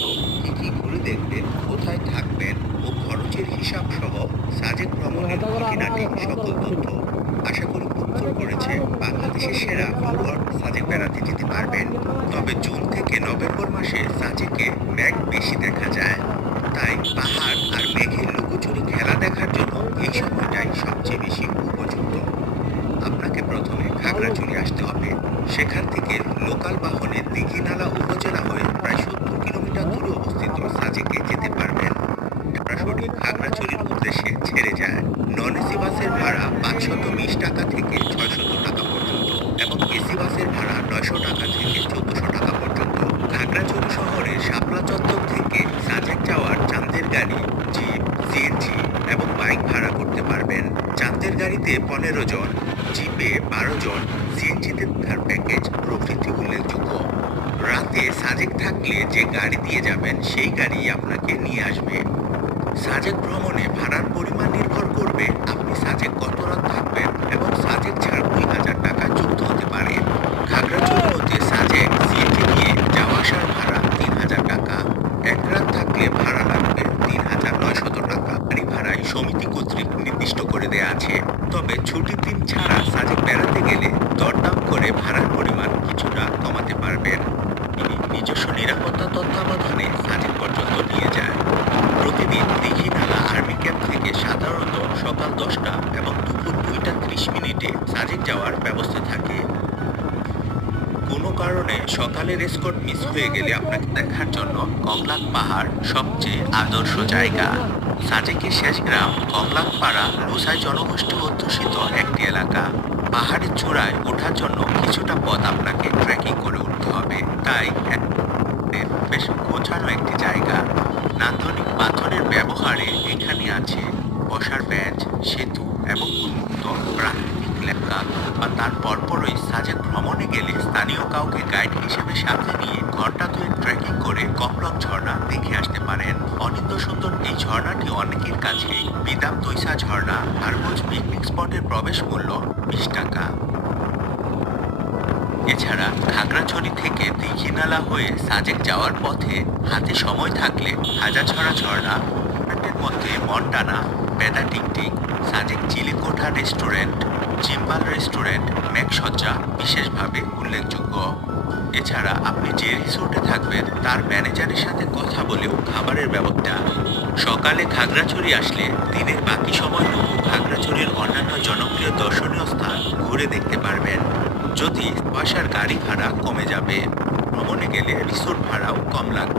তো কি কি ঘুরে দেখবেন, কোথায় থাকবেন ও খরচের হিসাব সহ সাজেক ভ্রমণের খুঁটিনাটি সকল তথ্য আশা করি উত্তর করেছে বাংলাদেশের সেরা ফুড সাজেক বেড়াতে যেতে পারবেন। তবে জুন থেকে নভেম্বর মাসে সাজেকে মেঘ বেশি দেখা যায়, তাই পাহাড় আর মেঘের লুকোচুরি খেলা দেখার জন্য এই সময়টাই সবচেয়ে বেশি উপযুক্ত। আপনাকে প্রথমে খাগড়াছড়ি আসতে হবে। সেখান থেকে লোকাল বাহনে দীঘিনালা উপজেলা হয়ে প্রায় 70 কিলোমিটার দূরে অবস্থিত সাজেকে যেতে পারবেন। সরাসরি খাগড়াছড়ির উদ্দেশ্যে ছেড়ে যায়। নন এসি বাসের ভাড়া 520 টাকা থেকে 600 টাকা পর্যন্ত এবং এসি বাসের ভাড়া 900 টাকা থেকে 1400 টাকা পর্যন্ত। খাগড়াছড়ি শহরের শাপলা চত্বর থেকে সাজেক যাওয়ার চাঁদের গাড়ি, জিপ, সিএনজি এবং বাইক ভাড়া করতে পারবেন। চাঁদের গাড়িতে 15 জন, জিপে 12 জন, সিএনজিতে থাকার প্যাকেজ প্রভৃতি উল্লেখযোগ্য। রাতে সাজেক থাকলে যে গাড়ি দিয়ে যাবেন সেই গাড়ি আপনাকে নিয়ে আসবে। সাজেক ভ্রমণে ভাড়ার পরিমাণ নির্ভর করবে আপনি সাজেক কত রাত থাকবেন এবং সাজেক ছাড় 2000 টাকা যুক্ত হতে পারে। খাগড়াছড়ি হতে সাজেক সিএনজি দিয়ে যাওয়া আসার ভাড়া 3000 টাকা। এক রাত থাকলে ভাড়া লাগবে 3900 টাকা। গাড়ি ভাড়ায় সমিতি কর্তৃক নির্দিষ্ট করে দেয়া আছে, তবে ছুটির দিন ছাড়া সাজেক বেড়াতে গেলে দরদাম করে ভাড়ার পরিমাণ কিছুটা কমাতে পারবেন। তিনি নিজস্ব নিরাপত্তা তত্ত্বাবধানে সাজেক পর্যন্ত নিয়ে যায়। প্রতিদিন দীঘিনালা আর্মি ক্যাম্প থেকে সাধারণত সকাল 10টা এবং দুপুর 2টা 30 মিনিটে সাজেক যাওয়ার ব্যবস্থা থাকে। কোনো কারণে সকালের এসকর্ট মিস হয়ে গেলে আপনাকে দেখার জন্য কংলাক পাহাড় সবচেয়ে আদর্শ জায়গা। সাজেকের শেষ গ্রাম কংলাক পাড়া লুসাই জনগোষ্ঠী অধ্যুষিত একটি এলাকা। পাহাড়ের চূড়ায় ওঠার জন্য কিছুটা পথ আপনাকে ট্রেকিং করে উঠতে হবে, তাই বেশ গোছানো একটি জায়গা। নান্দনিক পাথরের ব্যবহারে এখানে আছে বসার বেঞ্চ, সেতু এবং উন্মুক্ত প্রাকৃতিক এলাকা। বা তার পরপরই সাজেক ভ্রমণে গেলে স্থানীয় কাউকে গাইড হিসেবে সাথে নিয়ে ঘন্টা দুয়েক ট্রেকিং করে কমলক ঝর্ণা দেখে আসতে পারেন। অনিন্দ সুন্দর এই ঝর্ণাটি অনেকের কাছে বিদাম তৈসা ঝর্ণা আরবোজ পিকনিক স্পটের প্রবেশ মূল্য 20 টাকা। এছাড়া খাগড়াছড়ি থেকে দীঘিনালা হয়ে সাজেক যাওয়ার পথে হাতে সময় থাকলে হাজাছড়া ঝর্ণা, মধ্যে মন্টানা, বেদা টিকটিক, সাজেক চিলিকোঠা রেস্টুরেন্ট, জিম্বাল রেস্টুরেন্ট, মেঘসজ্জা বিশেষভাবে উল্লেখযোগ্য। এছাড়া আপনি যে রিসোর্টে থাকবেন তার ম্যানেজারের সাথে কথা বলেও খাবারের ব্যবস্থা। সকালে খাগড়াছড়ি আসলে দিনের বাকি সময়টুকু খাগড়াছড়ির অন্যান্য জনপ্রিয় দর্শনীয় স্থান ঘুরে দেখতে পারবেন। যদি বাসার গাড়ি ভাড়া কমে যাবে, ভ্রমণে গেলে রিসোর্ট ভাড়াও কম লাগবে।